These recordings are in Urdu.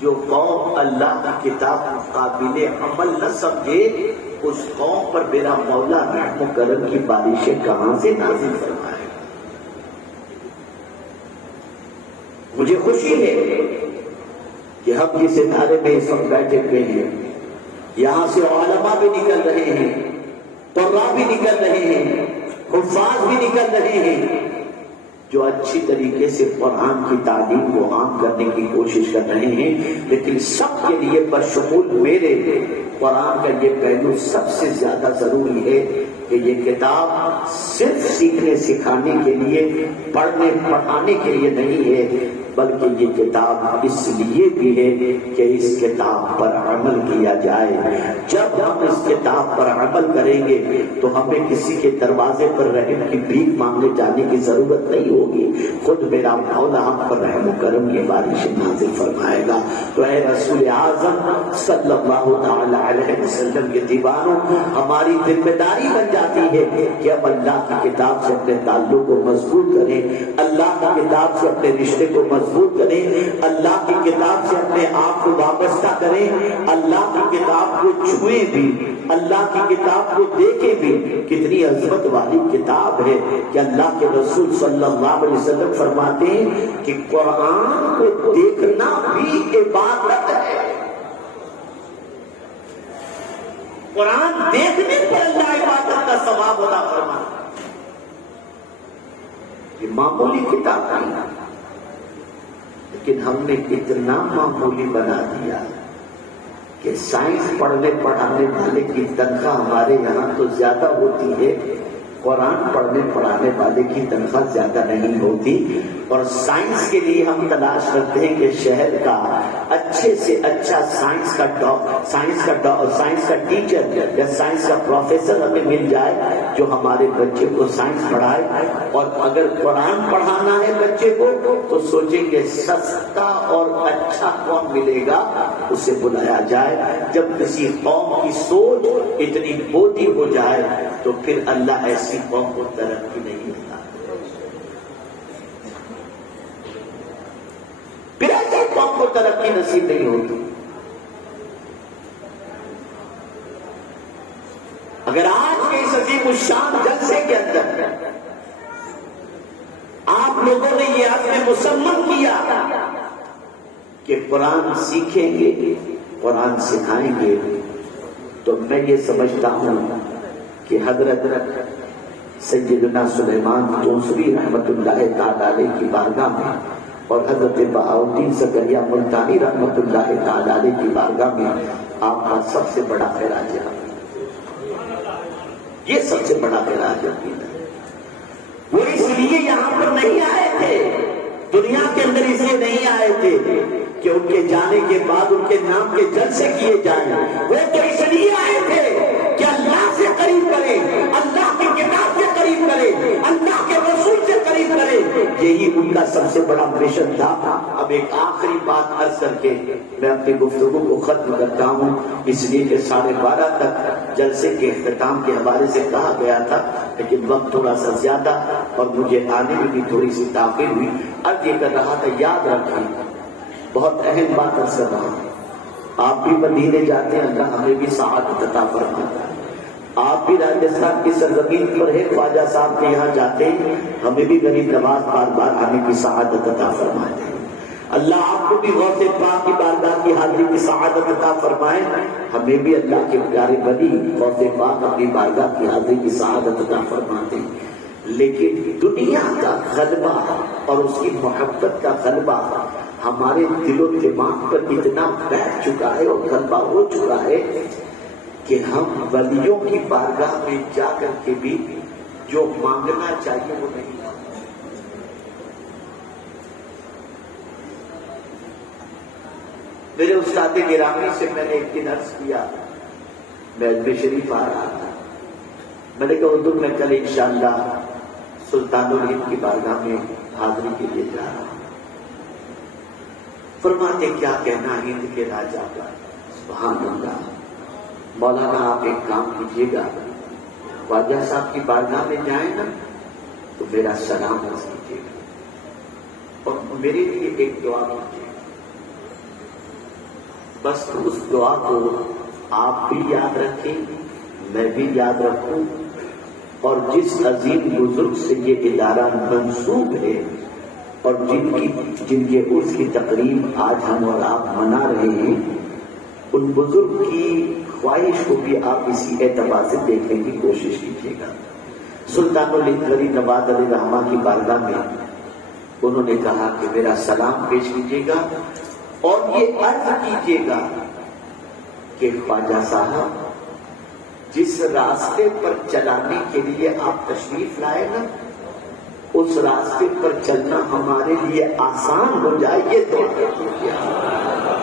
جو قوم اللہ کی کتاب قابل عمل نہ سمجھے اس قوم پر میرا مولا رحم و کرم کی بارشیں کہاں سے نازل فرمائے. مجھے خوشی ہے کہ ہم جس ادارے میں اس وقت بیٹھے ہوئے ہیں یہاں سے علماء بھی نکل رہے ہیں، قراء بھی نکل رہے ہیں، حفاظ بھی نکل رہے ہیں، جو اچھی طریقے سے قرآن کی تعلیم کو عام کرنے کی کوشش کر رہے ہیں. لیکن سب کے لیے بشمول میرے قرآن کا یہ پہلو سب سے زیادہ ضروری ہے کہ یہ کتاب صرف سیکھنے سکھانے کے لیے، پڑھنے پڑھانے کے لیے نہیں ہے، بلکہ یہ کتاب اس لیے بھی ہے کہ اس کتاب پر عمل کیا جائے. جب ہم اس کتاب پر عمل کریں گے تو ہمیں کسی کے دروازے پر رحم کی بھیک مانگنے جانے کی ضرورت نہیں ہوگی، خود میرا مولا ہم پر رحم و کرم کی بارش نازل فرمائے گا. تو اے رسول اعظم صلی اللہ تعالی علیہ وسلم کے دیوانوں، ہماری ذمہ داری بن جاتی ہے کہ اب اللہ کی کتاب سے اپنے تعلق کو مضبوط کریں، اللہ کی کتاب سے اپنے رشتے کو مضبوط کریں، اللہ کی کتاب سے اپنے آپ کو وابستہ کریں، اللہ کی کتاب کو چھوئیں بھی، اللہ کی کتاب کو دیکھیں بھی. کتنی عظمت والی کتاب ہے کہ اللہ کے رسول صلی اللہ علیہ وسلم فرماتے ہیں کہ قرآن کو دیکھنا بھی عبادت ہے. قرآن دیکھنے پر اللہ عبادت کا ثواب عطا فرماتا ہے. یہ معمولی کتاب نہیں، لیکن ہم نے اتنا معمولی بنا دیا کہ سائنس پڑھنے پڑھانے والے کی تنخواہ ہمارے یہاں تو زیادہ ہوتی ہے، قرآن پڑھنے پڑھانے والے کی تنخواہ زیادہ نہیں ہوتی. اور سائنس کے لیے ہم تلاش کرتے ہیں کہ شہر کا اچھے سے اچھا سائنس کا ٹیچر یا سائنس کا پروفیسر ہمیں مل جائے جو ہمارے بچے کو سائنس پڑھائے. اور اگر قرآن پڑھانا ہے بچے کو تو سوچیں گے سستا اور اچھا کون ملے گا، اسے بلایا جائے. جب کسی قوم کی سوچ اتنی بوڑھی ہو جائے تو پھر اللہ ایسی قوم کو ترقی نہیں دیتا. پھر ایسی قوم کو ترقی نصیب نہیں ہوتی. اگر آج کے اس عظیم الشان جلسے کے اندر آپ لوگوں نے یہ آپ نے مسلمان کیا کہ قرآن سیکھیں گے، قرآن سکھائیں گے، تو میں یہ سمجھتا ہوں کہ حضرت سیدنا سلیمان توسری رحمت اللہ تعالی علیہ کی بارگاہ میں اور حضرت بہاؤالدین زکریا ملتانی رحمت اللہ تعالی علیہ کی بارگاہ میں آپ کا سب سے بڑا خراج ہے. یہ سب سے بڑا خراج ہے. وہ اس لیے یہاں پر نہیں آئے تھے، دنیا کے اندر اس لیے نہیں آئے تھے کہ ان کے جانے کے بعد ان کے نام کے جلسے کیے جائیں. وہ تو اس لیے آئے تھے کہ اللہ سے قریب کریں، اللہ کی کتاب سے قریب کریں، اللہ کے رسول سے قریب کریں. یہی ان کا سب سے بڑا مشن تھا. اب ایک آخری بات عرض کر کے میں اپنی گفتگو کو ختم کرتا ہوں، اس لیے کہ 12:30 تک جلسے کے اختتام کے حوالے سے کہا گیا تھا، لیکن وقت تھوڑا سا زیادہ اور مجھے آنے میں بھی تھوڑی سی تاخیر ہوئی. اب یہ کر رہا تھا، یاد رکھیں بہت اہم بات عرض کر رہا ہوں. آپ بھی مدینے جاتے ہیں، اللہ ہمیں بھی سعادت عطا فرماتا ہے. آپ بھی راجستھان کی سرزمین پر ہے، خواجہ صاحب کے یہاں جاتے ہیں، ہمیں بھی غریب نواز بار بار آنے کی سعادت عطا فرماتے ہیں. اللہ آپ کو بھی غوث پاک کی بارگاہ کی حاضری کی سعادت عطا فرمائے، ہمیں بھی اللہ کے پیارے ولی غوث پاک اپنی بارگاہ کی حاضری کی سعادت عطا فرماتے ہیں. لیکن دنیا کا غلبہ اور اس کی محبت کا غلبہ ہمارے دل و دماغ پر اتنا بیٹھ چکا ہے اور غلبہ ہو چکا ہے کہ ہم ولیوں کی بارگاہ میں جا کر کے بھی جو مانگنا چاہیے وہ نہیں مانگتے. میرے استاد گرامی سے میں نے ایک دن عرض کیا، میں اجمیر شریف آ رہا تھا، میں نے کہا اردو میں کل انشاءاللہ سلطان الہند کی بارگاہ میں حاضری کے لیے جا رہا ہوں. فرماتے کیا کہنا ہند کے راجا کا. سبحان اللہ. مولانا آپ ایک کام کیجیے گا، خواجہ صاحب کی بارگاہ میں جائیں نا تو میرا سلام عرض کیجیے گا اور میرے لیے ایک دعا کیجیے گا. بس اس دعا کو آپ بھی یاد رکھیں، میں بھی یاد رکھوں، اور جس عظیم بزرگ سے یہ ادارہ منسوب ہے اور جن کے عرس کی تقریب آج ہم اور آپ منا رہے ہیں، ان بزرگ کی خواہش کو بھی آپ اسی اعتبار سے دیکھنے کی کوشش کیجیے گا۔ سلطان الہند ولی نواز علیہ رحمہ کی بارگاہ میں انہوں نے کہا کہ میرا سلام پیش کیجیے گا اور یہ عرض کیجیے گا کہ خواجہ صاحب جس راستے پر چلانے کے لیے آپ تشریف لائے نا، اس راستے پر چلنا ہمارے لیے آسان ہو جائے، یہ دعا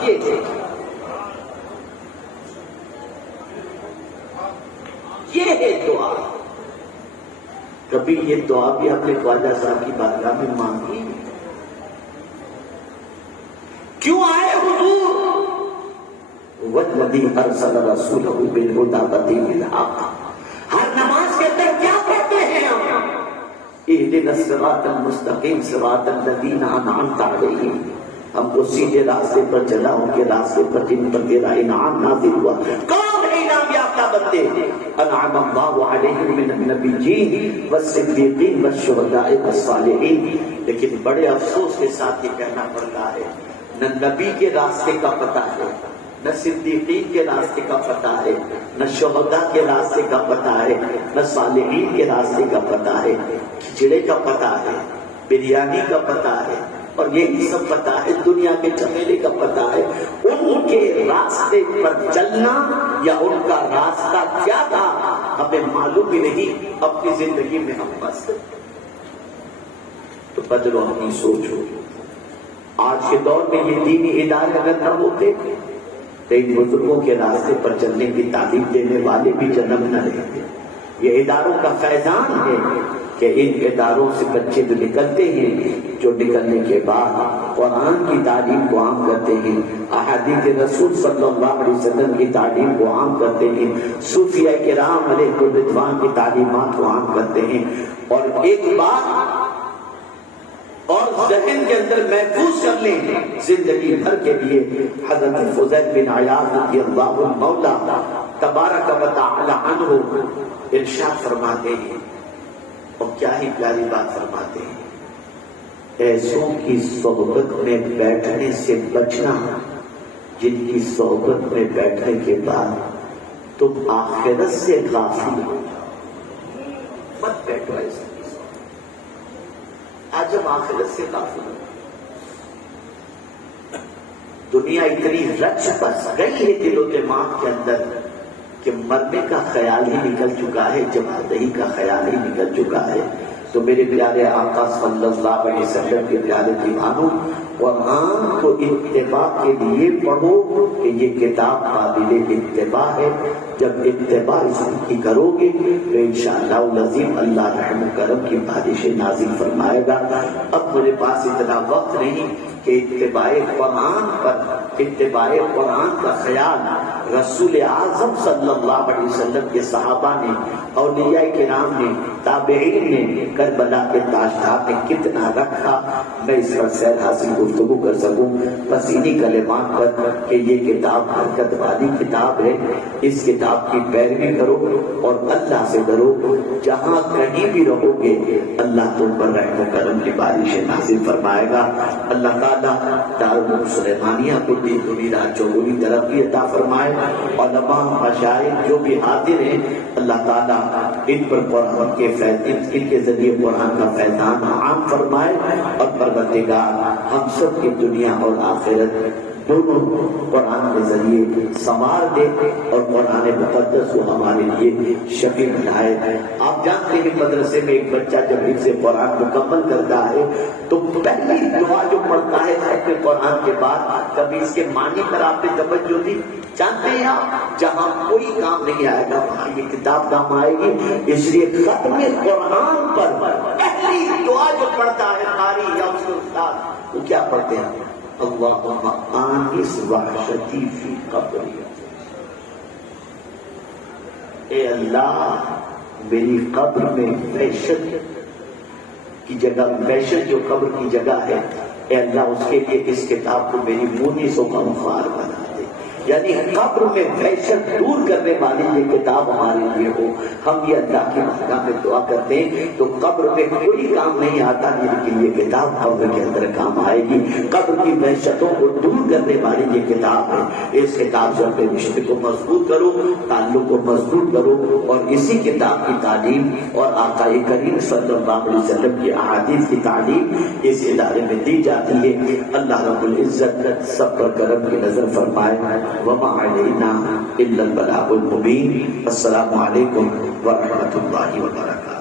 کیجیے۔ یہ ہے دعا۔ کبھی یہ دعا بھی اپنے خواجہ صاحب کی بارگاہ میں مانگی؟ کیوں آئے حضور؟ وَالَّذِي أَرْسَلَ رَسُولَهُ بِالْهُدَىٰ وَدِينِ الْحَقِّ۔ ہر نماز کے اندر کیا پڑھتے ہیں ہم؟ اهْدِنَا الصِّرَاطَ الْمُسْتَقِيمَ صِرَاطَ الَّذِينَ أَنْعَمْتَ عَلَيْهِمْ، ہم کو سیدھے راستے پر چلا، ان کے راستے پر جن پر تیرا انعام نازل ہوا۔ کون ہے انعام یافتہ بندے؟ انعم اللہ علیہم من النبیین والصدیقین والشہداء والصالحین۔ لیکن بڑے افسوس کے ساتھ یہ کہنا پڑتا ہے، نہ نبی کے راستے کا پتہ ہے، نہ صدیقین کے راستے کا پتہ ہے، نہ شہداء کے راستے کا پتہ ہے، نہ صالحین کے راستے کا پتہ ہے۔ کھچڑے کا پتہ ہے، بریانی کا پتہ ہے، اور یہ سب پتہ ہے، دنیا کے چمیلے کا پتہ ہے۔ ان کے راستے پر چلنا یا ان کا راستہ کیا تھا ہمیں معلوم ہی نہیں، اپنی زندگی میں ہم مست۔ تو بدلو اپنی سوچ ہو۔ آج کے دور میں یہ دینی ادارے اگر نہ ہوتے تو ان بزرگوں کے راستے پر چلنے کی تعلیم دینے والے بھی جنم نہ لیتے۔ یہ اداروں کا فیضان ہے کہ ان اداروں سے بچے جو نکلتے ہیں، جو نکلنے کے بعد قرآن کی تعلیم کو عام کرتے ہیں، احادیث رسول صلی اللہ علیہ وسلم کی تعلیم کو عام کرتے ہیں، صوفیاء کرام علیہ الرضوان کی تعلیمات کو عام کرتے ہیں، اور ایک بات اور ذہن کے اندر محفوظ کر لیں زندگی بھر کے لیے۔ حضرت فضیل بن عیاض رضی اللہ مولا تبارک و تعالی عنہ ارشاد فرماتے ہیں، اور کیا ہی پیاری بات فرماتے ہیں، ایسوں کی صحبت میں بیٹھنے سے بچنا جن کی صحبت میں بیٹھنے کے بعد تم آخرت سے غافل ہو۔ مت بیٹھو ایسے، آج ہم آخرت سے غافل ہو۔ دنیا اتنی رچ بس گئی ہے دل و دماغ کے اندر کہ مرنے کا خیال ہی نکل چکا ہے، جوانی کا خیال ہی نکل چکا ہے۔ تو میرے پیارے آقا صلی اللہ علیہ وسلم کے پیارے دیوانوں، قرآن کو اتباع کے لیے پڑھو کہ یہ کتاب قابل اتباع ہے۔ جب اتباع اس کی کرو گے تو انشاءاللہ العظیم اللہ رحم و کرم کی بارش نازل فرمائے گا۔ اب میرے پاس اتنا وقت نہیں کہ اتباع قرآن پر، اتباع قرآن کا خیال رسول اعظم صلی اللہ علیہ وسلم کے صحابہ نے، اولیاء کرام نے، تابعین نے، کربلا کے تاجدار نے کتنا رکھا، میں اس پر سیر حاصل گفتگو کر سکوں۔ بس انہی کلمات پر کہ یہ کتاب برکت والی کتاب ہے، اس کتاب کی پیروی کرو اور اللہ سے ڈرو۔ جہاں کہیں بھی رہو گے اللہ تم پر رحم و کرم کی بارش نازل فرمائے گا۔ اللہ تعالیٰ دارالعلوم سلیمانیہ کو دین دنیا چوگنی ترقی عطا فرمائے۔ علماء مشائخ جو بھی حاضر ہیں اللہ تعالیٰ ان پر قرآن کے فیض، ان کے ذریعے قرآن کا فیضان عام فرمائے، اور پروردگار ہم سب کی دنیا اور آخرت دونوں قرآن کے ذریعے سنوار دے، اور قرآن مقدس کو ہمارے لیے شفیع بنائے۔ آپ جانتے ہیں مدرسے میں ایک بچہ جب حفظ قرآن مکمل کرتا ہے تو پہلی دعا جو پڑھتا ہے ختم قرآن کے بعد، کبھی اس کے معنی پر آپ نے توجہ دی؟ جانتے ہیں آپ، جہاں کوئی کام نہیں آئے گا وہاں یہ کتاب کام آئے گی۔ اس لیے ختم قرآن پر پہلی دعا جو پڑھتا ہے قاری یا اس کے استاد، وہ کیا پڑھتے ہیں؟ اللہم آنس وحشتی فی قبری، اے اللہ میری قبر میں وحشت کی جگہ، وحشت جو قبر کی جگہ ہے، اے اللہ اس کے لیے اس کتاب کو میری مونسوں کا مخار بنا دے۔ یعنی قبر میں وحشت دور کرنے والی یہ کتاب ہمارے لیے ہو. ہم یہ اللہ کی بارگاہ میں دعا کرتے ہیں تو قبر میں کوئی کام نہیں آتا، لیکن یہ کتاب قبر کے اندر کام آئے گی. قبر کی وحشتوں کو دور کرنے والی یہ کتاب ہے. اس کتاب سے اپنے رشتے کو مضبوط کرو، تعلق کو مضبوط کرو، اور اسی کتاب کی تعلیم اور آقا کریم صلی اللہ علیہ وسلم کی احادیث کی تعلیم اس ادارے میں دی جاتی ہے. اللہ رب العزت سب پر کرم کی نظر فرمائے. وما علینا الا البلاغ المبین. السلام علیکم ورحمۃ اللہ وبرکاتہ.